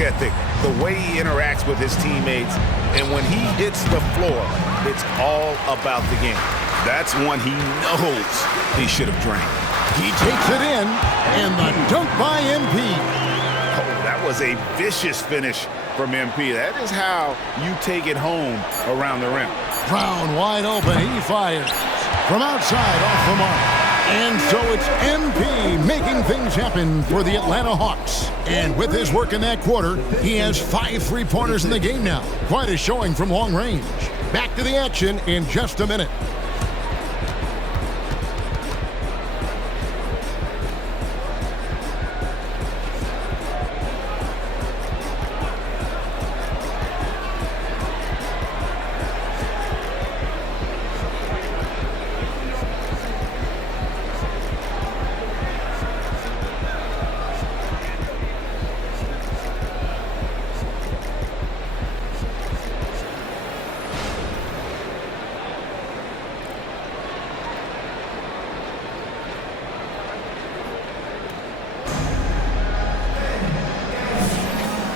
ethic, the way he interacts with his teammates, and when he hits the floor, it's all about the game. That's one he knows he should have drained. He takes it in, and the dunk by MP. Oh, that was a vicious finish from MP. That is how you take it home around the rim. Brown wide open. He fires from outside off the mark. And so it's MP making things happen for the Atlanta Hawks. And with his work in that quarter, he has 5 3-pointers in the game now. Quite a showing from long range. Back to the action in just a minute.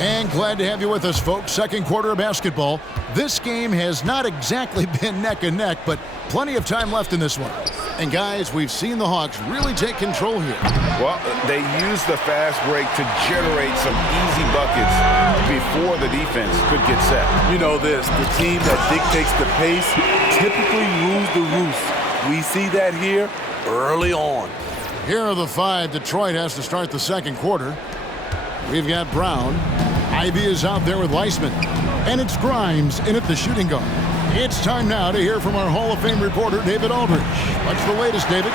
And glad to have you with us, folks. Second quarter of basketball. This game has not exactly been neck and neck, but plenty of time left in this one. And guys, we've seen the Hawks really take control here. Well, they used the fast break to generate some easy buckets before the defense could get set. You know this, the team that dictates the pace typically rules the roost. We see that here early on. Here are the 5 Detroit has to start the second quarter. We've got Brown. Ivy is out there with Weissman. And it's Grimes in at the shooting guard. It's time now to hear from our Hall of Fame reporter, David Aldridge. What's the latest, David?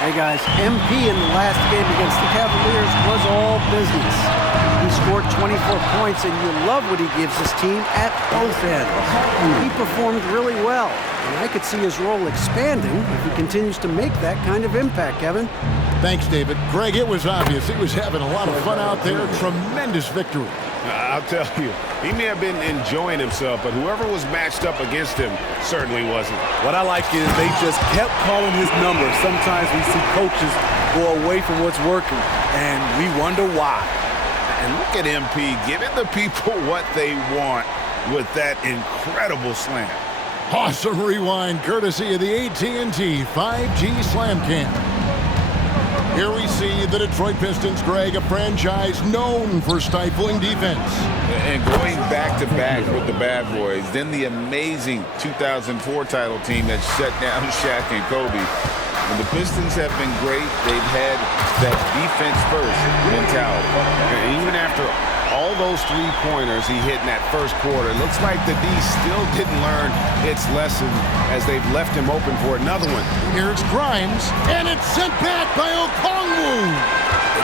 Hey, guys. MP in the last game against the Cavaliers was all business. He scored 24 points, and you love what he gives his team at both ends. He performed really well, and I could see his role expanding if he continues to make that kind of impact, Kevin. Thanks, David. Greg, it was obvious he was having a lot of fun out there. Tremendous victory. I'll tell you, he may have been enjoying himself, but whoever was matched up against him certainly wasn't. What I like is they just kept calling his number. Sometimes we see coaches go away from what's working, and we wonder why. And look at MP giving the people what they want with that incredible slam. Awesome rewind courtesy of the AT&T 5G Slam Cam. Here we see the Detroit Pistons, Greg, a franchise known for stifling defense. And going back-to-back with the bad boys, then the amazing 2004 title team that shut down Shaq and Kobe. And the Pistons have been great. They've had that defense-first mentality. And even after all those 3-pointers he hit in that first quarter, it looks like the D still didn't learn its lesson as they've left him open for another one. Here's Grimes, and it's sent back by Okongwu.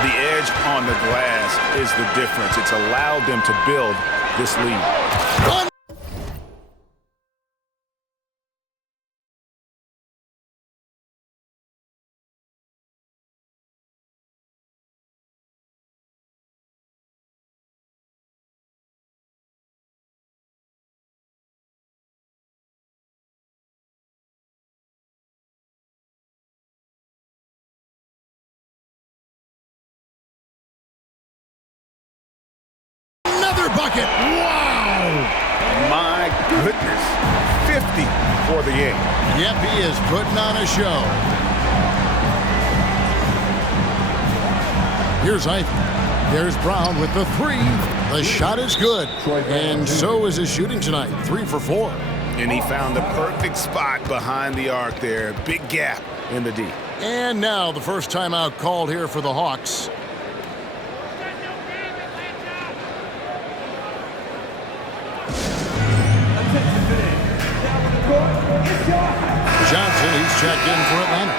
The edge on the glass is the difference. It's allowed them to build this lead. Bucket. Wow! My goodness. 50 for the game. Yep, he is putting on a show. Here's Ivy. There's Brown with the 3. The shot is good. And so is his shooting tonight. 3 for 4. And he found the perfect spot behind the arc there. Big gap in the D. And now the first timeout called here for the Hawks. Johnson, he's checked in for Atlanta.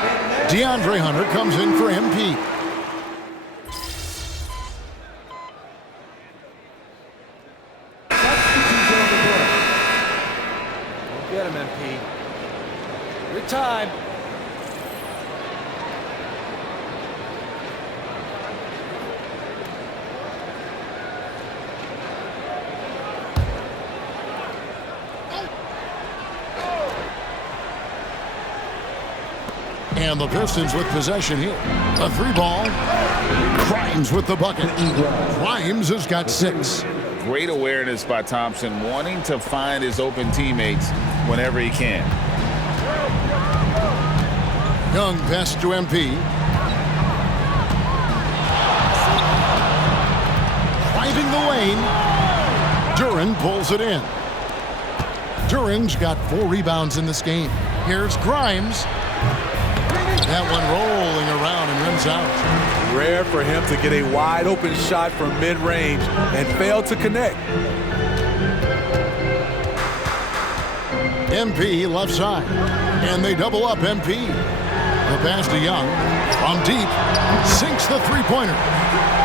DeAndre Hunter comes in for MP. Get him, MP. Your time. And the Pistons with possession here. A 3-ball. Grimes with the bucket. Grimes has got 6. Great awareness by Thompson, wanting to find his open teammates whenever he can. Young pass to MP. Driving the lane. Duren pulls it in. Duren's got 4 rebounds in this game. Here's Grimes. That one rolling around and rims out. Rare for him to get a wide open shot from mid-range and fail to connect. MP left side. And they double up MP. The pass to Young. From deep. Sinks the three-pointer.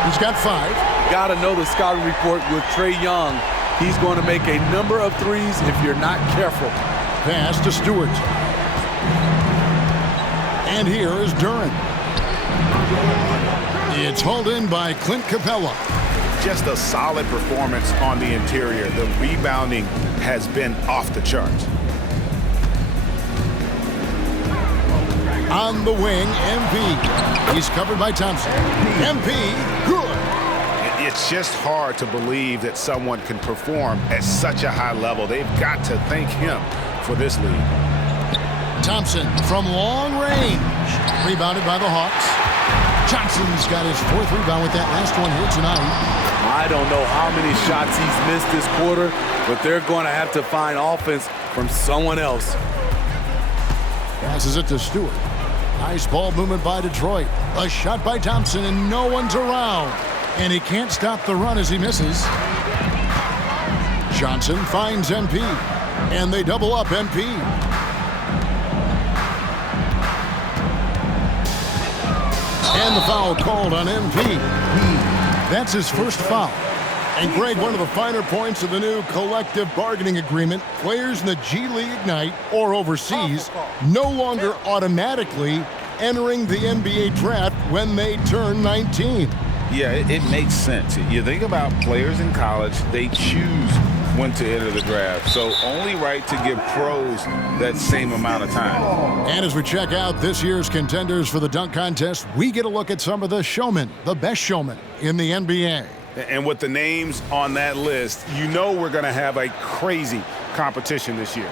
He's got 5. Gotta know the scouting report with Trae Young. He's going to make a number of threes if you're not careful. Pass to Stewart. And here is Duren. It's hauled in by Clint Capella. Just a solid performance on the interior. The rebounding has been off the charts. On the wing, MP. He's covered by Thompson. MP, good. It's just hard to believe that someone can perform at such a high level. They've got to thank him for this lead. Thompson from long range. Rebounded by the Hawks. Johnson's got his 4th rebound with that last one here tonight. I don't know how many shots he's missed this quarter, but they're going to have to find offense from someone else. Passes it to Stewart. Nice ball movement by Detroit. A shot by Thompson, and no one's around. And he can't stop the run as he misses. Johnson finds MP. And they double up MP. And the foul called on MP. That's his first foul. And Greg, one of the finer points of the new collective bargaining agreement, players in the G League Ignite or overseas no longer automatically entering the NBA draft when they turn 19. Yeah, it makes sense. You think about players in college, they choose when to enter the draft. So only right to give pros that same amount of time. And as we check out this year's contenders for the dunk contest, we get a look at some of the showmen, the best showmen in the NBA. And with the names on that list, you know we're going to have a crazy competition this year.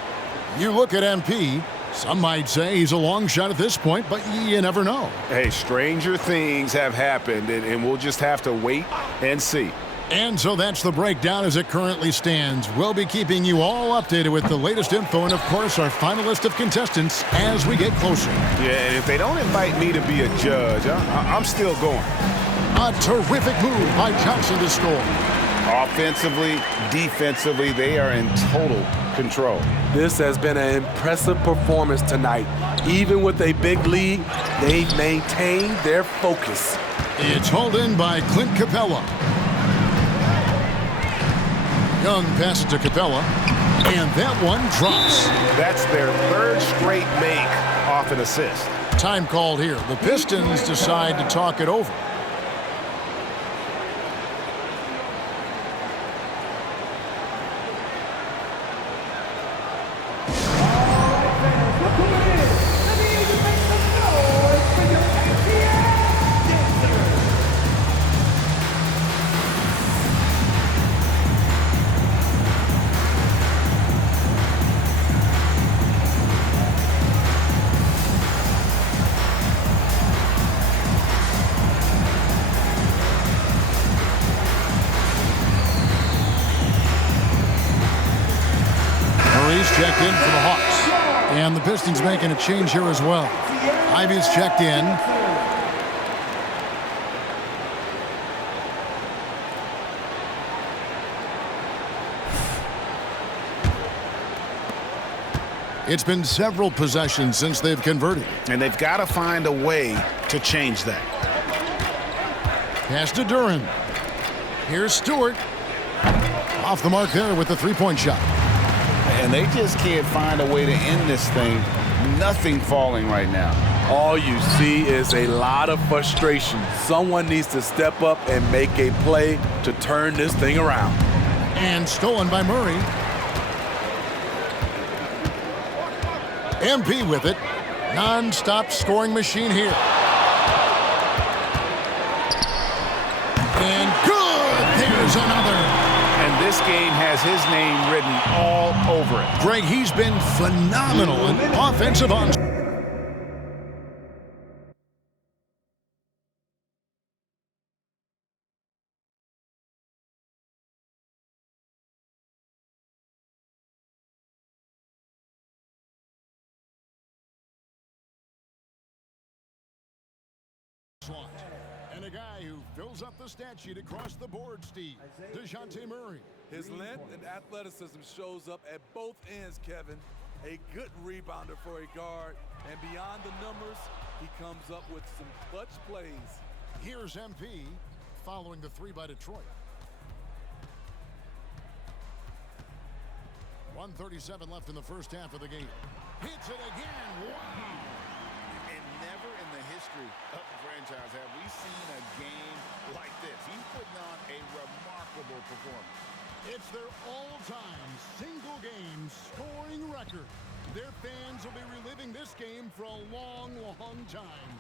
You look at MP, some might say he's a long shot at this point, but you never know. Hey, stranger things have happened, and we'll just have to wait and see. And so that's the breakdown as it currently stands. We'll be keeping you all updated with the latest info and, of course, our final list of contestants as we get closer. Yeah, and if they don't invite me to be a judge, I'm still going. A terrific move by Johnson to score. Offensively, defensively, they are in total control. This has been an impressive performance tonight. Even with a big lead, they maintain their focus. It's hauled in by Clint Capella. Young passes to Capella, and that one drops. That's their 3rd straight make off an assist. Time called here. The Pistons decide to talk it over. Checked in for the Hawks. And the Pistons making a change here as well. Ivy's checked in. It's been several possessions since they've converted. And they've got to find a way to change that. Pass to Duren. Here's Stewart. Off the mark there with the three-point shot. And they just can't find a way to end this thing. Nothing falling right now. All you see is a lot of frustration. Someone needs to step up and make a play to turn this thing around. And stolen by Murray. MP with it. Non-stop scoring machine here. And good! There's another. And This game has his name written all over it. Greg, he's been phenomenal in offensive on. And a guy who fills up the stat sheet across the board, Steve, DeJounte Murray. His length and athleticism shows up at both ends, Kevin. A good rebounder for a guard. And beyond the numbers, he comes up with some clutch plays. Here's MP following the three by Detroit. 1:37 left in the first half of the game. Hits it again. Wow. And never in the history of the franchise have we seen a game like this. He's putting on a remarkable performance. It's their all-time single-game scoring record. Their fans will be reliving this game for a long, long time.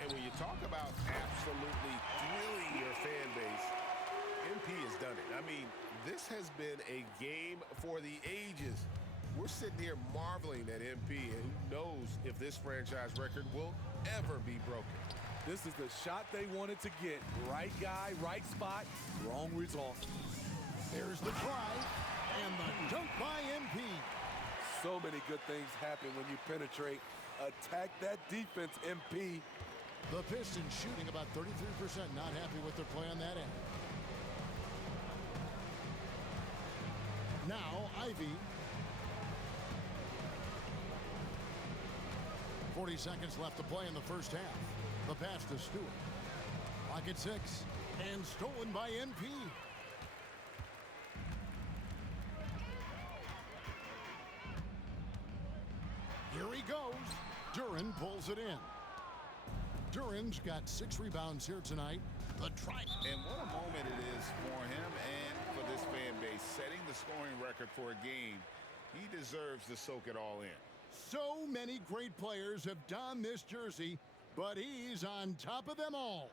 And when you talk about absolutely thrilling your fan base, MP has done it. I mean, this has been a game for the ages. We're sitting here marveling at MP, and who knows if this franchise record will ever be broken. This is the shot they wanted to get. Right guy, right spot, wrong result. There's the try and the dunk by MP. So many good things happen when you penetrate. Attack that defense, MP. The Pistons shooting about 33%, not happy with their play on that end. Now, Ivy. 40 seconds left to play in the first half. The pass to Stewart. Clock at 6. And stolen by MP. Here he goes. Duren pulls it in. Duren's got 6 rebounds here tonight. The try. And what a moment it is for him and for this fan base. Setting the scoring record for a game. He deserves to soak it all in. So many great players have donned this jersey, but he's on top of them all.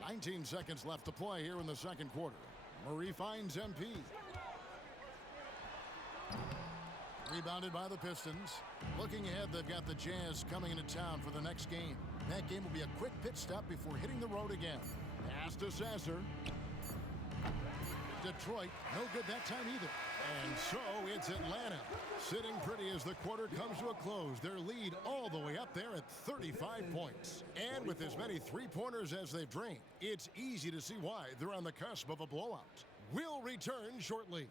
"19 seconds left to play here in the second quarter. Murray finds MP. Rebounded by the Pistons. Looking ahead, they've got the Jazz coming into town for the next game. That game will be a quick pit stop before hitting the road again. Pass to Sasser. Detroit, no good that time either. And so it's Atlanta. Sitting pretty as the quarter comes to a close. Their lead all the way up there at 35 points. And with as many three-pointers as they've drained, it's easy to see why they're on the cusp of a blowout. We'll return shortly.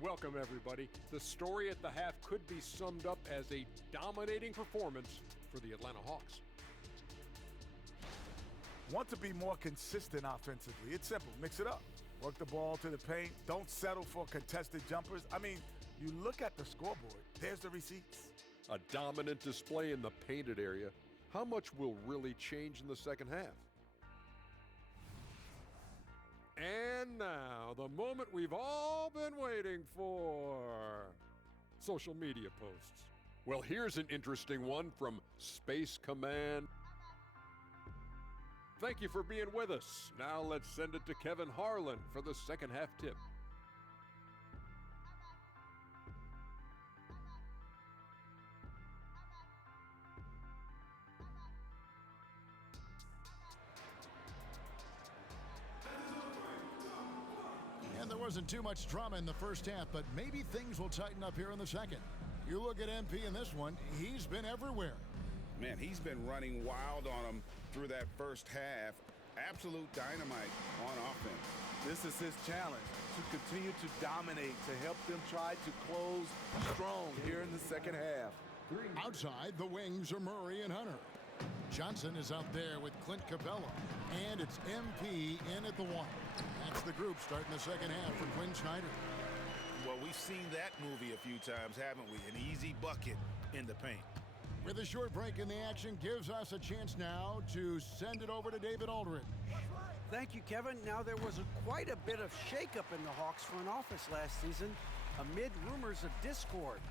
Welcome, everybody. The story at the half could be summed up as a dominating performance for the Atlanta Hawks. Want to be more consistent offensively. It's simple. Mix it up. Work the ball to the paint. Don't settle for contested jumpers. I mean, you look at the scoreboard. There's the receipts. A dominant display in the painted area. How much will really change in the second half? And now, the moment we've all been waiting for. Social media posts. Well, here's an interesting one from Space Command. Thank you for being with us. Now let's send it to Kevin Harlan for the second half tip. And there wasn't too much drama in the first half, but maybe things will tighten up here in the second. You look at MP in this one, he's been everywhere. Man, he's been running wild on them through that first half. Absolute dynamite on offense. This is his challenge, to continue to dominate, to help them try to close strong here in the second half. Outside, the wings are Murray and Hunter. Johnson is out there with Clint Capella. And it's MP in at the one. That's the group starting the second half for Quinn Snyder. Well, we've seen that movie a few times, haven't we? An easy bucket in the paint. With a short break in the action gives us a chance now to send it over to David Aldridge. Thank you, Kevin. Now, there was quite a bit of shakeup in the Hawks front office last season amid rumors of discord.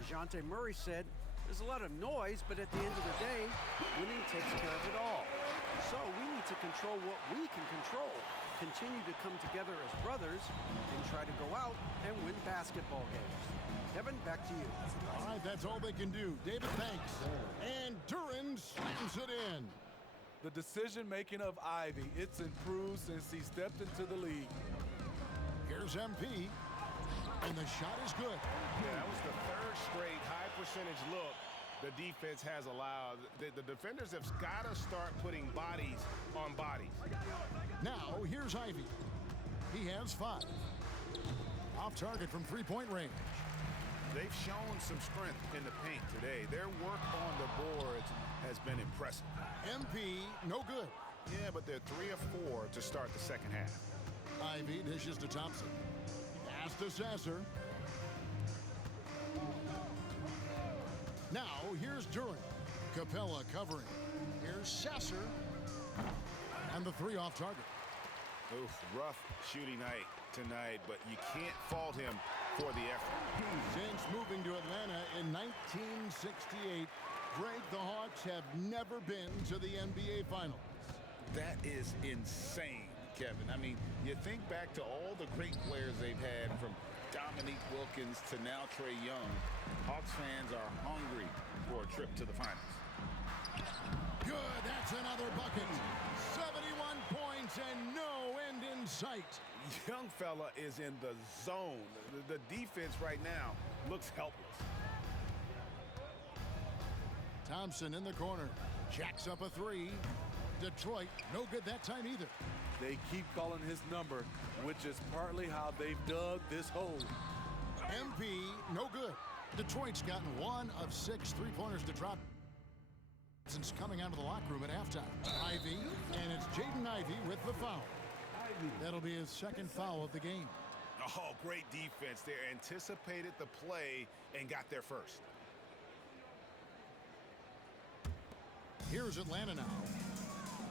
DeJounte Murray said, "There's a lot of noise, but at the end of the day, winning takes care of it all. So we need to control what we can control, continue to come together as brothers, and try to go out and win basketball games." Kevin, back to you. All right, that's all they can do. David, thanks. And Duren slams it in. The decision-making of Ivy, it's improved since he stepped into the league. Here's MP, and the shot is good. Yeah, that was the third straight high-percentage look the defense has allowed. The defenders have got to start putting bodies on bodies. Now, here's Ivy. He has 5. Off target from three-point range. They've shown some strength in the paint today. Their work on the boards has been impressive. MP, no good. Yeah, but they're 3 of 4 to start the second half. Ivy dishes to Thompson. Pass to Sasser. Now, here's Duren. Capella covering. Here's Sasser. And the 3 off target. Oof, rough shooting night tonight, but you can't fault him for the effort. Since moving to Atlanta in 1968, Greg, the Hawks have never been to the NBA Finals. That is insane, Kevin. I mean, you think back to all the great players they've had, from Dominique Wilkins to now Trae Young. Hawks fans are hungry for a trip to the finals. Good, that's another bucket. 71 points and no end in sight. Young fella is in the zone. The defense right now looks helpless. Thompson in the corner. Jacks up a 3. Detroit, no good that time either. They keep calling his number, which is partly how they've dug this hole. MP, no good. Detroit's gotten 1 of 6 three-pointers to drop since coming out of the locker room at halftime. Ivy, and it's Jaden Ivey with the foul. That'll be his second foul of the game. Oh, great defense. They anticipated the play and got there first. Here's Atlanta now.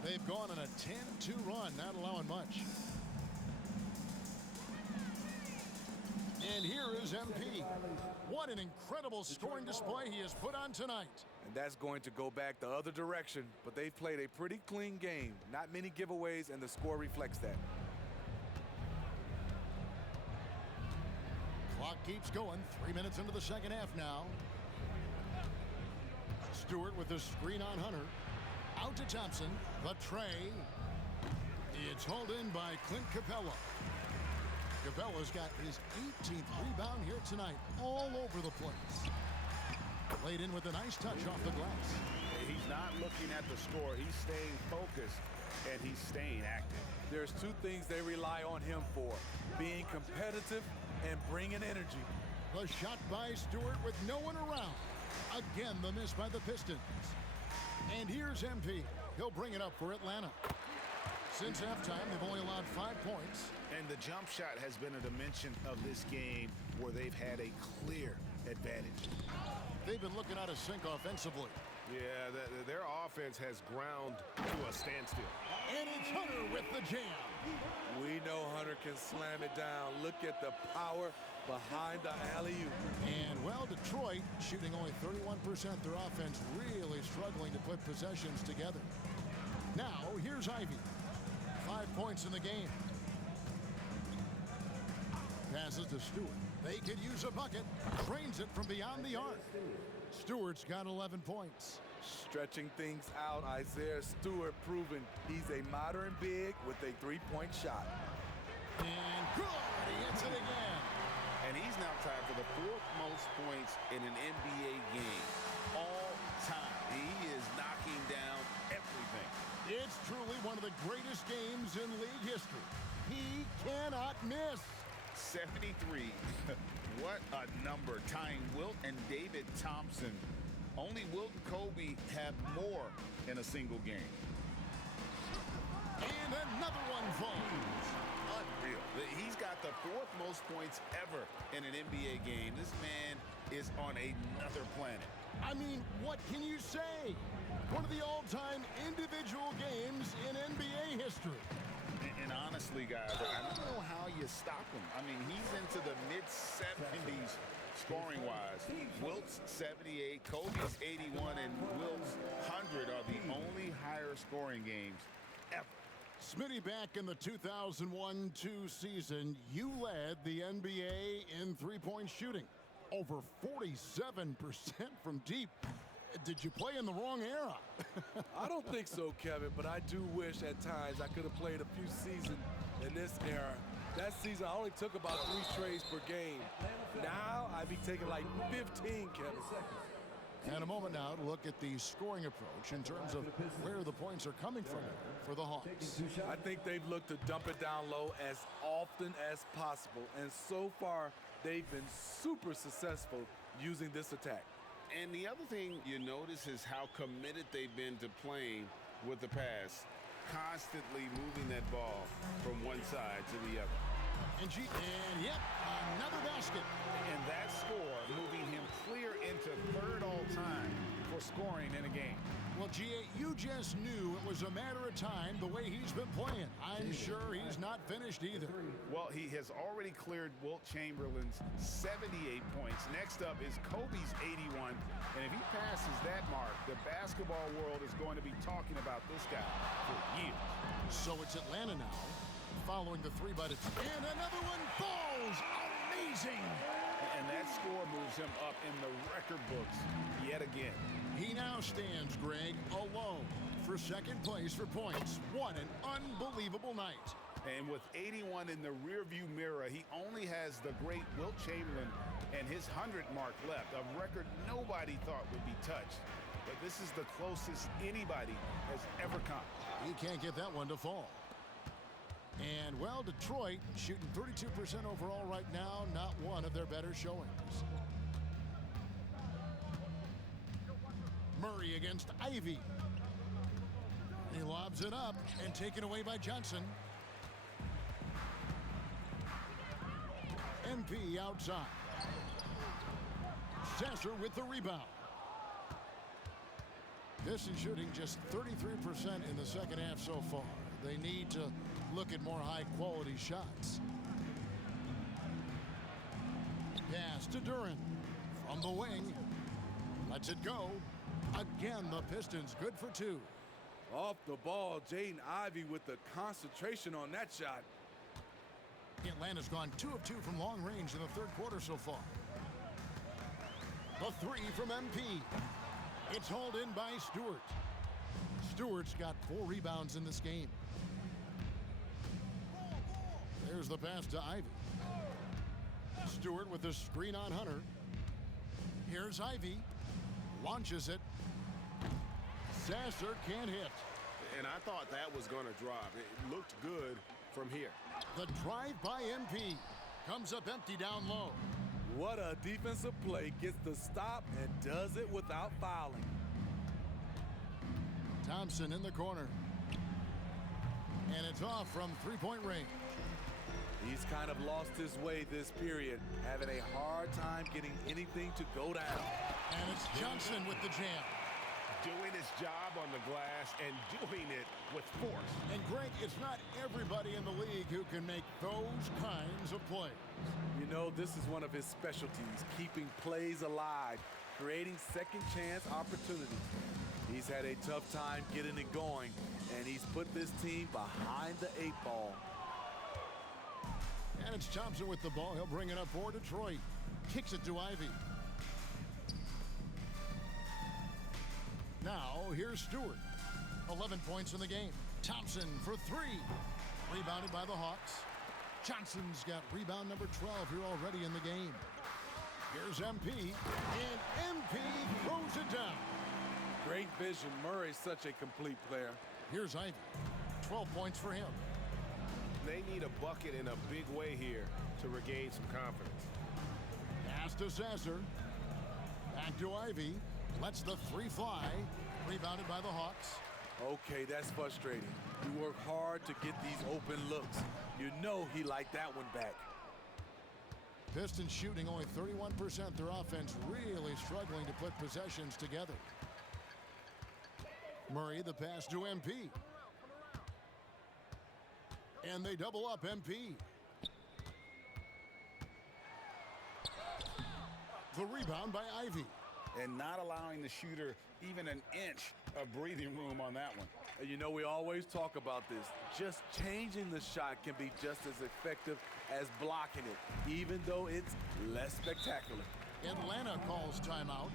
They've gone on a 10-2 run, not allowing much. And here is MP. What an incredible scoring display he has put on tonight. And that's going to go back the other direction, but they've played a pretty clean game. Not many giveaways, and the score reflects that. Clock keeps going. 3 minutes into the second half now. Stewart with the screen on Hunter. Out to Thompson. The tray. It's hauled in by Clint Capella. Capella's got his 18th rebound here tonight. All over the place. Laid in with a nice touch off the glass. He's not looking at the score. He's staying focused, and he's staying active. There's 2 things they rely on him for: being competitive and bringing energy. The shot by Stewart with no one around. Again, the miss by the Pistons. And here's MP. He'll bring it up for Atlanta. Since halftime, they've only allowed 5 points. And the jump shot has been a dimension of this game where they've had a clear advantage. They've been looking out of sync offensively. Yeah, their offense has ground to a standstill. And it's Hunter with the jam. We know Hunter can slam it down. Look at the power behind the alley-oop. And, well, Detroit shooting only 31%. Their offense really struggling to put possessions together. Now, here's Ivy. 5 points in the game. Passes to Stewart. They could use a bucket. Drains it from beyond the arc. Stewart's got 11 points. Stretching things out, Isaiah Stewart proving he's a modern big with a 3-point shot. And good, he hits it again. And he's now tied for the 4th most points in an NBA game all time. He is knocking down everything. It's truly one of the greatest games in league history. He cannot miss. 73. What a number, tying Wilt and David Thompson. Only Wilt and Kobe have more in a single game. And another one falls. Unreal. He's got the 4th most points ever in an NBA game. This man is on another planet. I mean, what can you say? One of the all-time individual games in NBA history. And honestly, guys, I don't know how you stop him. I mean, he's into the mid-70s scoring-wise. Wilt's 78, Kobe's 81, and Wilt's 100 are the only higher scoring games ever. Smitty, back in the 2001-2 season, you led the NBA in three-point shooting. Over 47% from deep. Did you play in the wrong era? I don't think so, Kevin, but I do wish at times I could have played a few seasons in this era. That season, I only took about 3 trades per game. Now, I'd be taking like 15, Kevin. And a moment now to look at the scoring approach in terms of where the points are coming from for the Hawks. I think they've looked to dump it down low as often as possible, and so far, they've been super successful using this attack. And the other thing you notice is how committed they've been to playing with the pass, constantly moving that ball from one side to the other. And yep, another basket. And that score moving him clear into third all-time for scoring in a game. Well, G.A., you just knew it was a matter of time the way he's been playing. I'm sure he's not finished either. Well, he has already cleared Wilt Chamberlain's 78 points. Next up is Kobe's 81. And if he passes that mark, the basketball world is going to be talking about this guy for years. So it's Atlanta now, following the three by the two. And another one falls. Amazing. And that score moves him up in the record books yet again. He now stands, Greg, alone for second place for points. What an unbelievable night. And with 81 in the rearview mirror, he only has the great Wilt Chamberlain and his 100 mark left, a record nobody thought would be touched. But this is the closest anybody has ever come. He can't get that one to fall. And, well, Detroit shooting 32% overall right now, not one of their better showings. Murray against Ivy. He lobs it up and taken away by Johnson. MP outside. Sasser with the rebound. This is shooting just 33% in the second half so far. They need to look at more high-quality shots. Pass to Duren from the wing. Lets it go. Again, the Pistons good for 2. Off the ball, Jaden Ivey with the concentration on that shot. Atlanta's gone 2 of 2 from long range in the third quarter so far. The 3 from MP. It's hauled in by Stewart. Stewart's got 4 rebounds in this game. There's the pass to Ivy. Stewart with the screen on Hunter. Here's Ivy. Launches it. Sasser can't hit. And I thought that was going to drop. It looked good from here. The drive by MP comes up empty down low. What a defensive play. Gets the stop and does it without fouling. Thompson in the corner. And it's off from three-point range. He's kind of lost his way this period, having a hard time getting anything to go down. And it's Johnson with the jam. Doing his job on the glass and doing it with force. And Greg, it's not everybody in the league who can make those kinds of plays. You know, this is one of his specialties, keeping plays alive, creating second chance opportunities. He's had a tough time getting it going, and he's put this team behind the 8 ball. And it's Thompson with the ball. He'll bring it up for Detroit. Kicks it to Ivy. Now, here's Stewart. 11 points in the game. Thompson for 3. Rebounded by the Hawks. Johnson's got rebound number 12 here already in the game. Here's MP. And MP throws it down. Great vision. Murray's such a complete player. Here's Ivy. 12 points for him. They need a bucket in a big way here to regain some confidence. Pass to Sasser. Back to Ivy. Lets the 3 fly. Rebounded by the Hawks. Okay, that's frustrating. You work hard to get these open looks. You know he liked that one back. Pistons shooting only 31%. Their offense really struggling to put possessions together. Murray, the pass to MP. And they double up MP. The rebound by Ivy. And not allowing the shooter even an inch of breathing room on that one. And you know, we always talk about this. Just changing the shot can be just as effective as blocking it, even though it's less spectacular. Atlanta calls timeout.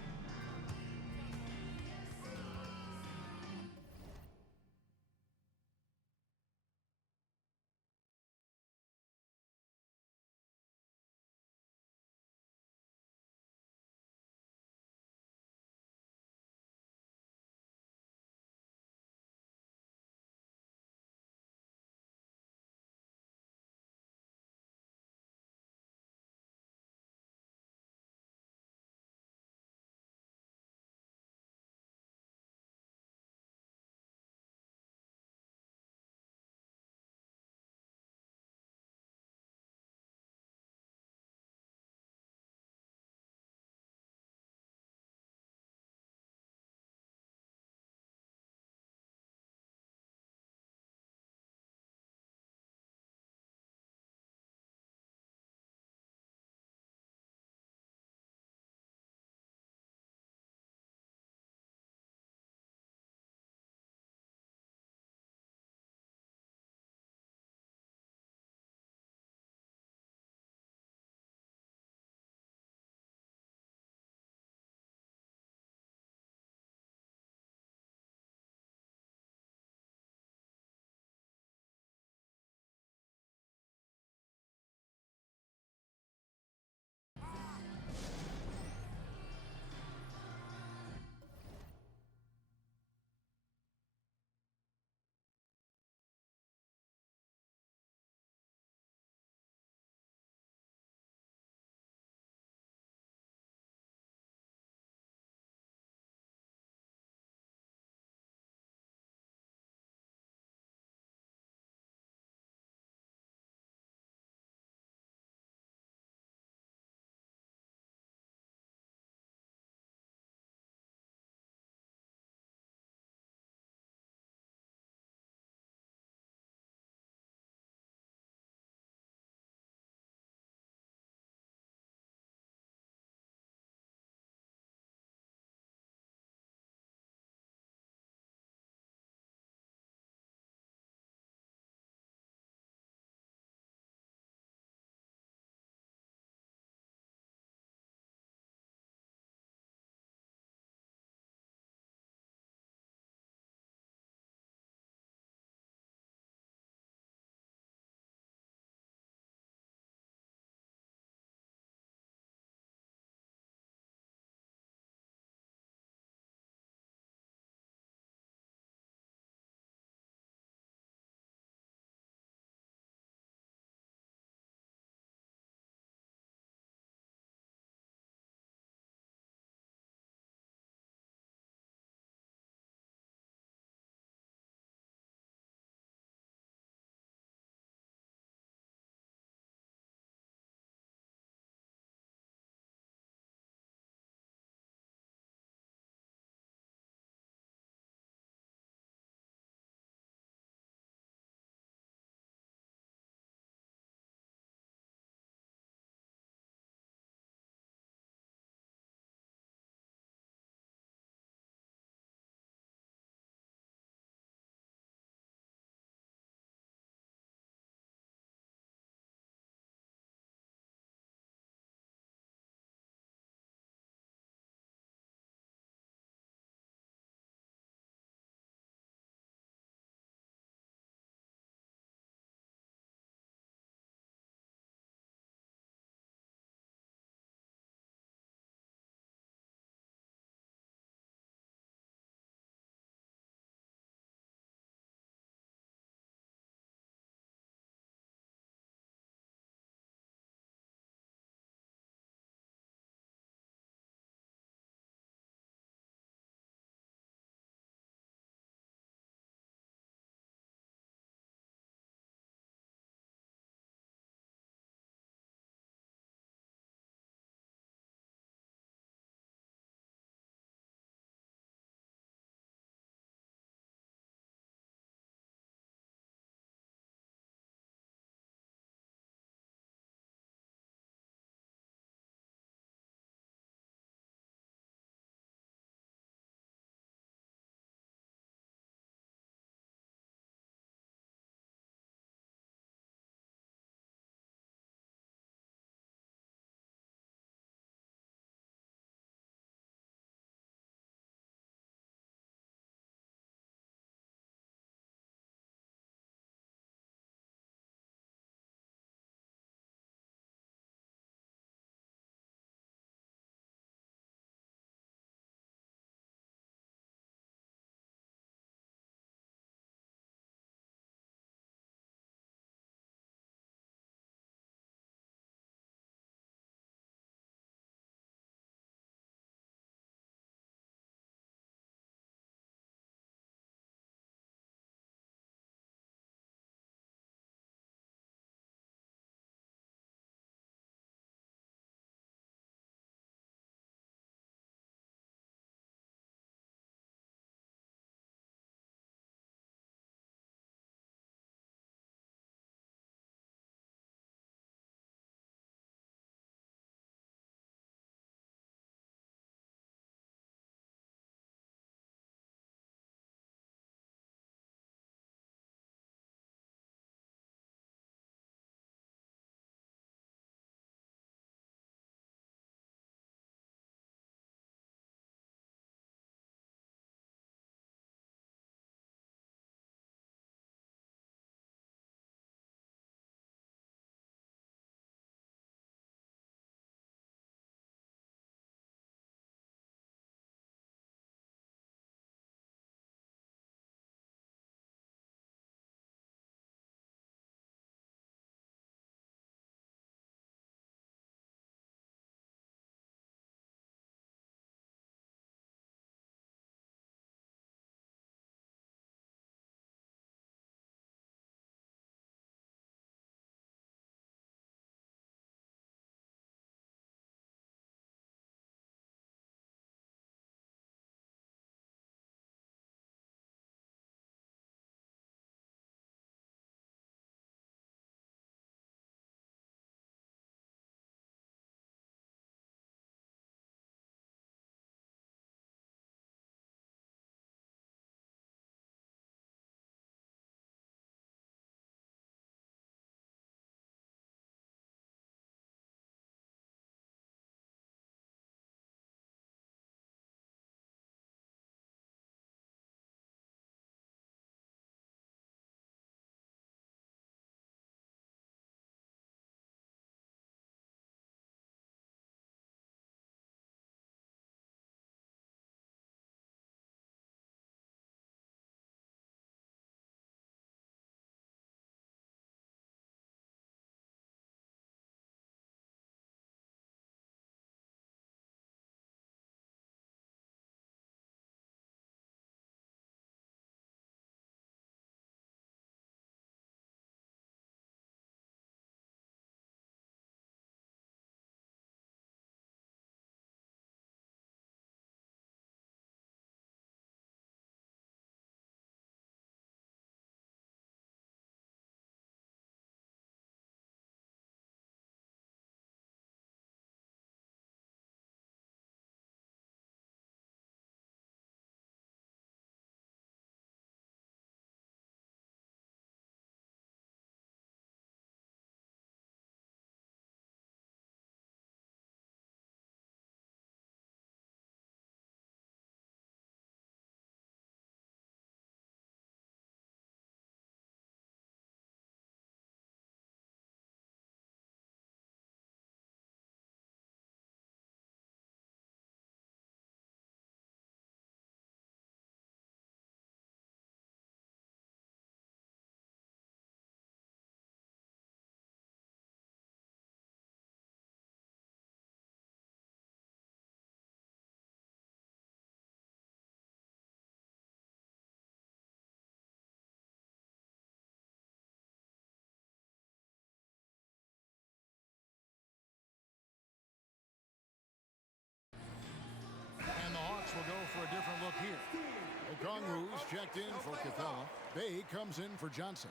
Okongwu's checked in for Capella. Bay comes in for Johnson.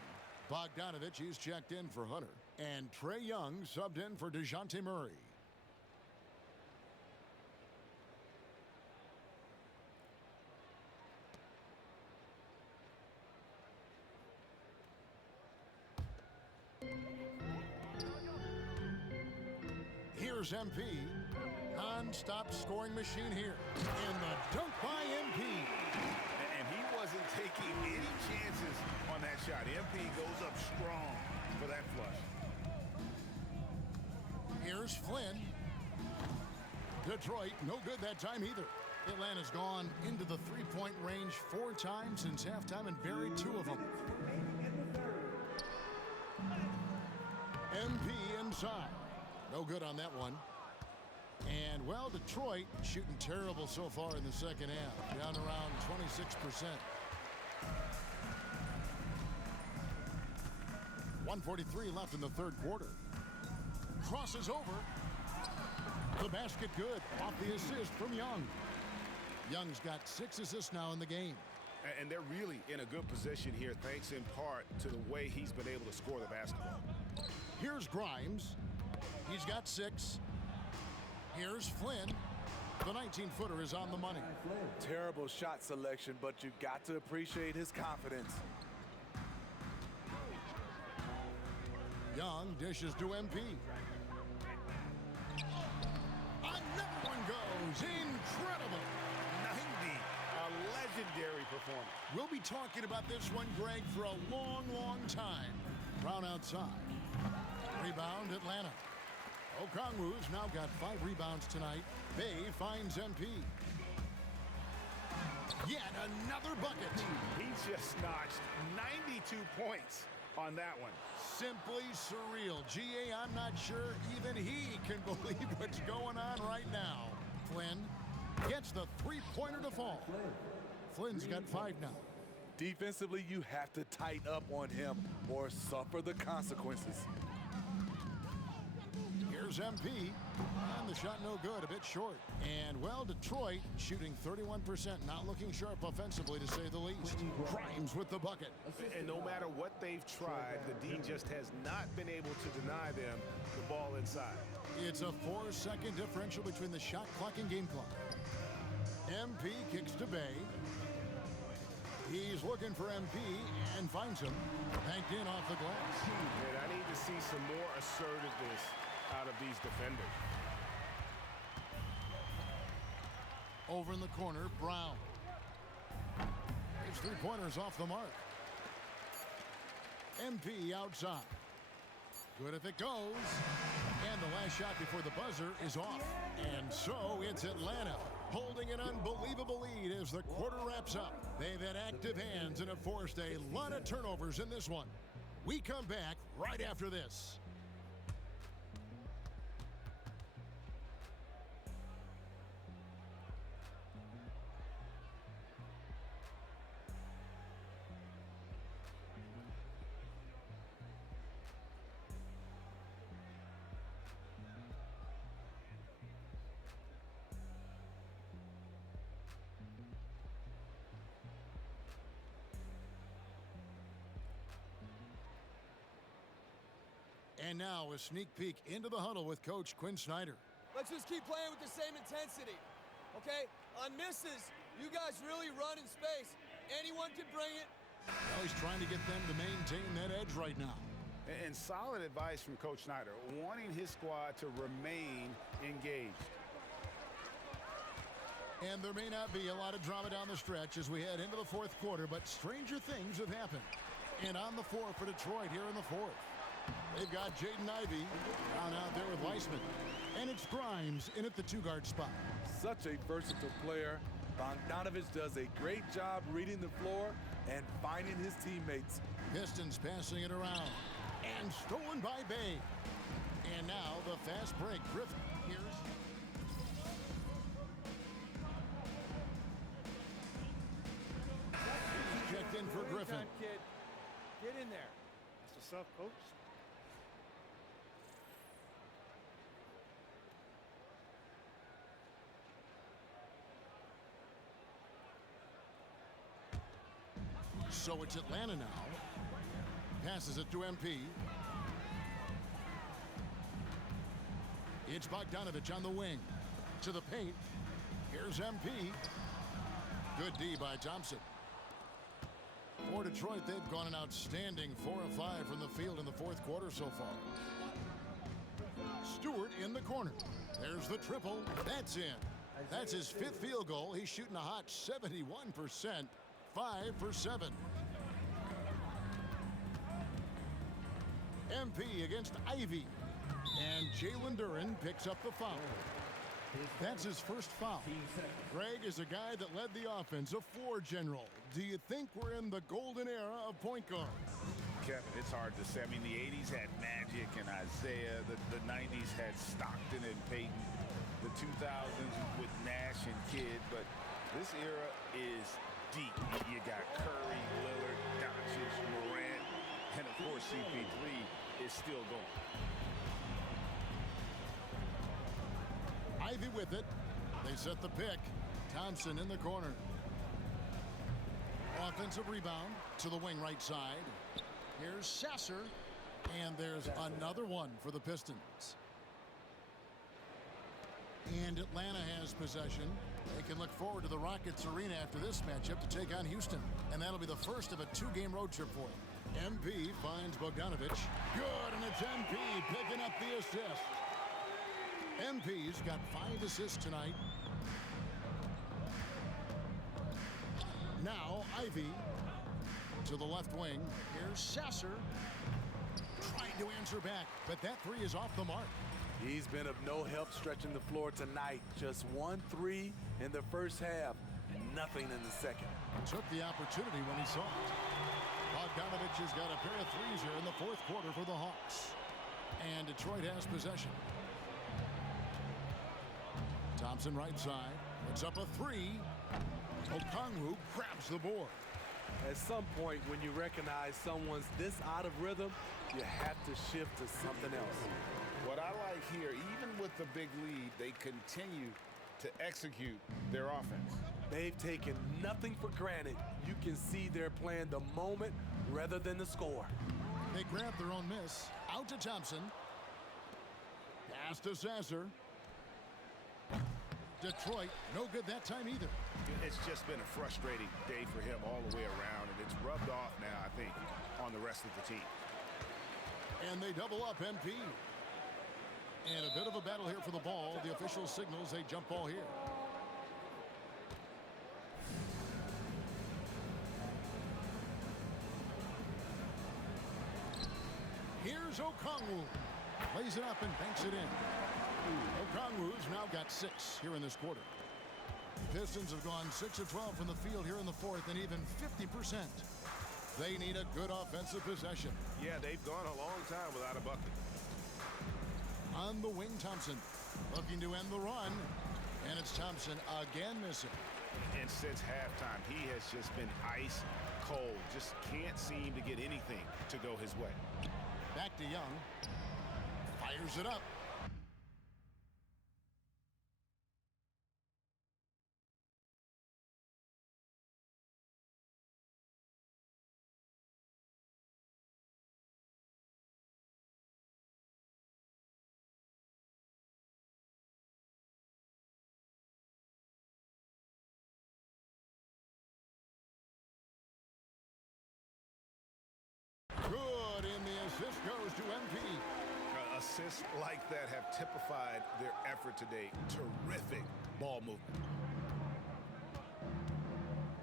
Bogdanovich is checked in for Hunter. And Trae Young subbed in for DeJounte Murray. Here's MP. Non-stop scoring machine here. And the dunk by MP. And he wasn't taking any chances on that shot. MP goes up strong for that flush. Here's Flynn. Detroit, no good that time either. Atlanta's gone into the three-point range 4 times since halftime and buried 2 of them. MP inside. No good on that one. And, well, Detroit shooting terrible so far in the second half. Down around 26%. 1:43 left in the third quarter. Crosses over. The basket good. Off the assist from Young. Young's got 6 assists now in the game. And they're really in a good position here, thanks in part to the way he's been able to score the basketball. Here's Grimes. He's got 6. Here's Flynn. The 19-footer is on the money. Terrible shot selection, but you got to appreciate his confidence. Young dishes to MP. Another one goes. Incredible. 90, a legendary performance. We'll be talking about this one, Greg, for a long, long time. Brown outside. Rebound, Atlanta. Okongwu's now got 5 rebounds tonight. Bay finds MP. Yet another bucket. He just notched 92 points on that one. Simply surreal. GA, I'm not sure even he can believe what's going on right now. Flynn gets the three-pointer to fall. Flynn's got 5 now. Defensively, you have to tighten up on him or suffer the consequences. Here's MP. And the shot no good, a bit short. And, well, Detroit shooting 31%, not looking sharp offensively, to say the least. Grimes with the bucket. And no matter what they've tried, the D just has not been able to deny them the ball inside. It's a 4-second differential between the shot clock and game clock. MP kicks to Bay. He's looking for MP and finds him. Banked in off the glass. And I need to see some more assertiveness out of these defenders. Over in the corner, Brown. His three-pointer's off the mark. MP outside. Good if it goes. And the last shot before the buzzer is off. And so it's Atlanta holding an unbelievable lead as the quarter wraps up. They've had active hands and have forced a lot of turnovers in this one. We come back right after this. And now a sneak peek into the huddle with Coach Quinn Snyder. Let's just keep playing with the same intensity, okay? On misses, you guys really run in space. Anyone can bring it. Well, he's trying to get them to maintain that edge right now. And solid advice from Coach Snyder, wanting his squad to remain engaged. And there may not be a lot of drama down the stretch as we head into the fourth quarter, but stranger things have happened. And on the floor for Detroit here in the fourth. They've got Jaden Ivey down out there with Weissman. And it's Grimes in at the 2-guard spot. Such a versatile player. Bogdanovich does a great job reading the floor and finding his teammates. Pistons passing it around. And stolen by Bay. And now the fast break. Griffin here's. Checked in for Griffin. Kid. Get in there. That's what's up, Coach. So it's Atlanta now. Passes it to MP. It's Bogdanovich on the wing. To the paint. Here's MP. Good D by Thompson. For Detroit, they've gone an outstanding 4 of 5 from the field in the fourth quarter so far. Stewart in the corner. There's the triple. That's in. That's his 5th field goal. He's shooting a hot 71%. 5 for 7. MP against Ivy. And Jalen Duren picks up the foul. That's his first foul. Greg is a guy that led the offense, a floor general. Do you think we're in the golden era of point guards? Kevin, it's hard to say. I mean, the 80s had Magic and Isaiah. The 90s had Stockton and Payton. The 2000s with Nash and Kidd. But this era is deep. You got Curry, Lillard, Doncic, Morant, and of course CP3 is still going. Ivy with it. They set the pick. Thompson in the corner. Offensive rebound to the wing right side. Here's Sasser. And there's another one for the Pistons. And Atlanta has possession. They can look forward to the Rockets Arena after this matchup to take on Houston. And that'll be the first of a 2-game road trip for them. MP finds Bogdanovich. Good, and it's MP picking up the assist. MP's got 5 assists tonight. Now Ivy to the left wing. Here's Sasser trying to answer back, but that 3 is off the mark. He's been of no help stretching the floor tonight. Just 1 3 in the first half, nothing in the second. Took the opportunity when he saw it. Bogdanovich has got a pair of 3s here in the fourth quarter for the Hawks. And Detroit has possession. Thompson right side. Puts up a 3. Okongwu grabs the board. At some point, when you recognize someone's this out of rhythm, you have to shift to something else. What I like here, even with the big lead, they continue to execute their offense. They've taken nothing for granted. You can see they're playing the moment rather than the score. They grab their own miss. Out to Thompson. Pass to Sasser. Detroit, no good that time either. It's just been a frustrating day for him all the way around, and it's rubbed off now, I think, on the rest of the team. And they double up MP. And a bit of a battle here for the ball. The official signals a jump ball here. Here's Okongwu. Lays it up and banks it in. Okongwu's now got 6 here in this quarter. Pistons have gone 6 of 12 from the field here in the fourth, and even 50%. They need a good offensive possession. Yeah, they've gone a long time without a bucket. On the wing, Thompson looking to end the run, and it's Thompson again missing. And since halftime, he has just been ice cold. Just can't seem to get anything to go his way. Back to Young. Fires it up. Good, and the assist goes to MP. Assists like that have typified their effort today. Terrific ball movement.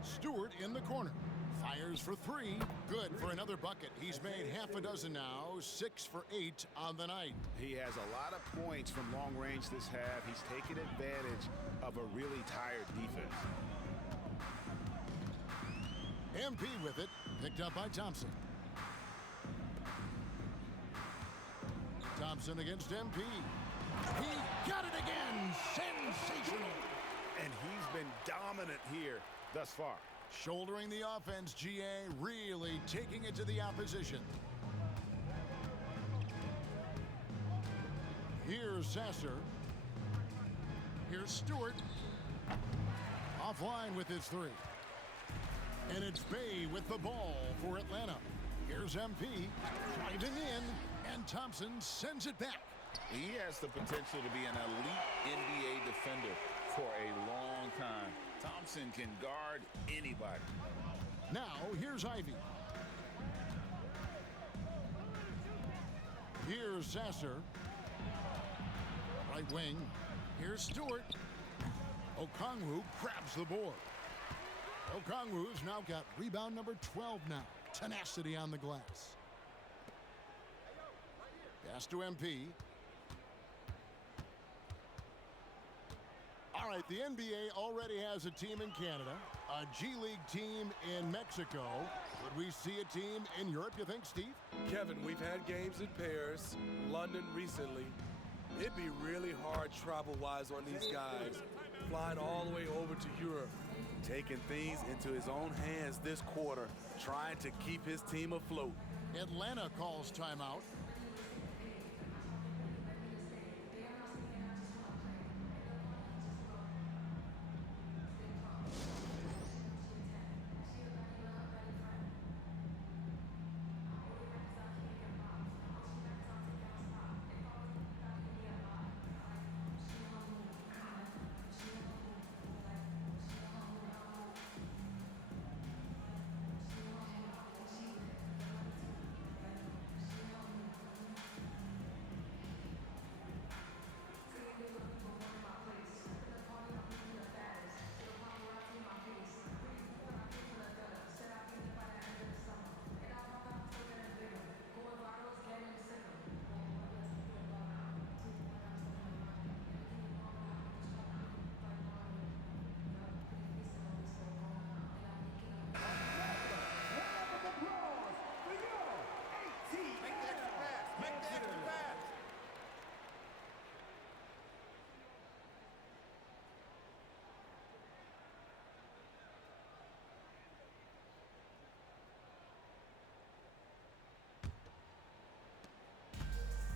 Stewart in the corner. Fires for 3. Good for another bucket. He's made half a dozen now. 6 for 8 on the night. He has a lot of points from long range this half. He's taken advantage of a really tired defense. MP with it. Picked up by Thompson. Thompson against MP. He got it again. Sensational. And he's been dominant here thus far. Shouldering the offense, GA, really taking it to the opposition. Here's Sasser. Here's Stewart. Offline with his 3. And it's Bay with the ball for Atlanta. Here's MP driving in, and Thompson sends it back. He has the potential to be an elite NBA defender for a long time. Thompson can guard anybody. Now, here's Ivy. Here's Sasser. Right wing. Here's Stewart. Okongwu grabs the board. Okongwu's now got rebound number 12 now. Tenacity on the glass. Pass to MP. All right, the NBA already has a team in Canada, a G League team in Mexico. Would we see a team in Europe, you think, Steve? Kevin, we've had games in Paris, London recently. It'd be really hard travel-wise on these guys, flying all the way over to Europe, taking things into his own hands this quarter, trying to keep his team afloat. Atlanta calls timeout.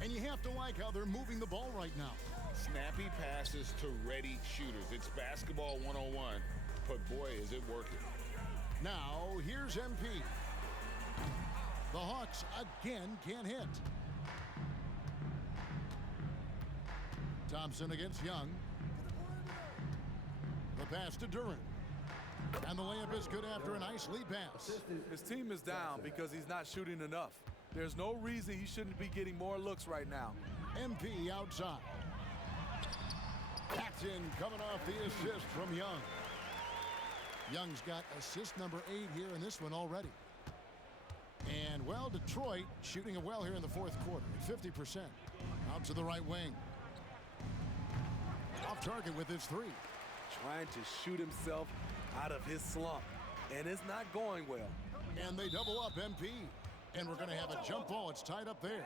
And you have to like how they're moving the ball right now. Snappy passes to ready shooters. It's basketball 101, but boy, is it working. Now, here's MP. The Hawks again can't hit. Thompson against Young. The pass to Duran. And the layup is good after a nice lead pass. His team is down because he's not shooting enough. There's no reason he shouldn't be getting more looks right now. MP outside. Paxton coming off the assist from Young. Young's got assist number 8 here in this one already. And, well, Detroit shooting it well here in the fourth quarter at 50%. Out to the right wing. Off target with his 3. Trying to shoot himself out of his slump, and it's not going well. And they double up MP. And we're going to have a jump ball. It's tied up there.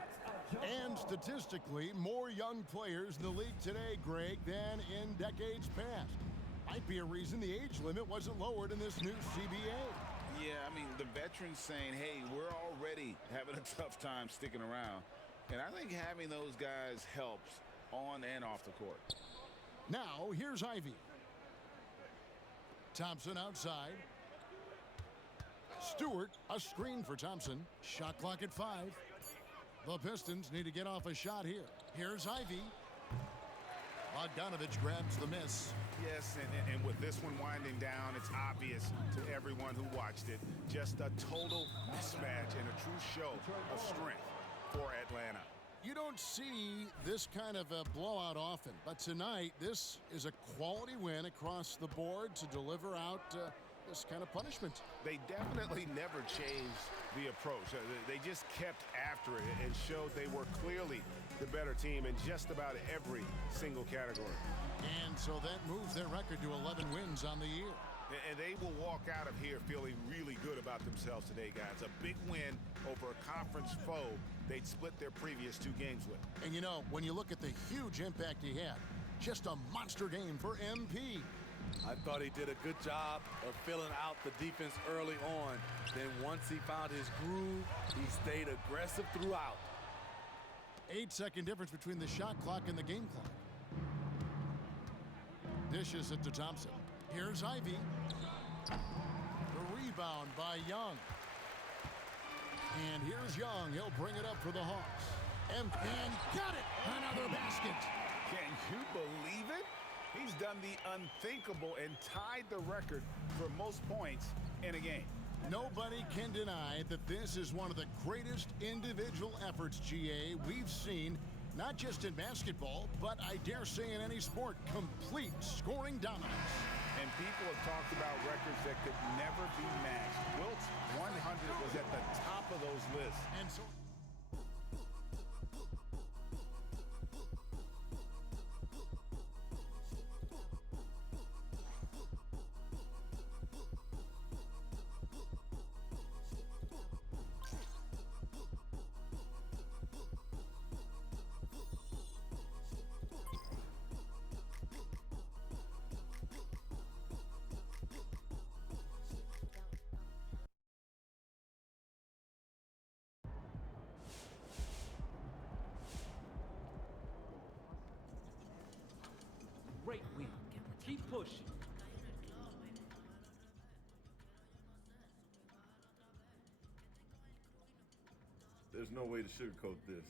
And statistically, more young players in the league today, Greg, than in decades past. Might be a reason the age limit wasn't lowered in this new CBA. Yeah, I mean, the veterans saying, hey, we're already having a tough time sticking around. And I think having those guys helps on and off the court. Now, here's Ivy. Thompson outside. Stewart, a screen for Thompson. Shot clock at 5. The Pistons need to get off a shot here. Here's Ivy. Bogdanovich grabs the miss. Yes, and with this one winding down, it's obvious to everyone who watched it. Just a total mismatch and a true show of strength for Atlanta. You don't see this kind of a blowout often, but tonight this is a quality win across the board to deliver out this kind of punishment. They definitely never changed the approach. They just kept after it and showed they were clearly the better team in just about every single category. And so that moves their record to 11 wins on the year. And they will walk out of here feeling really good about themselves today, guys. A big win over a conference foe they'd split their previous 2 games with. And you know, when you look at the huge impact he had, just a monster game for MP. I thought he did a good job of filling out the defense early on. Then once he found his groove, he stayed aggressive throughout. 8-second difference between the shot clock and the game clock. Dishes it to Thompson. Here's Ivy. The rebound by Young. And here's Young. He'll bring it up for the Hawks. And got it! Another basket. Can you believe it? He's done the unthinkable and tied the record for most points in a game. Nobody can deny that this is one of the greatest individual efforts, GA, we've seen, not just in basketball, but I dare say in any sport. Complete scoring dominance. And people have talked about records that could never be matched. Wilt's 100 was at the top of those lists. And so... Great win. Keep pushing. There's no way to sugarcoat this.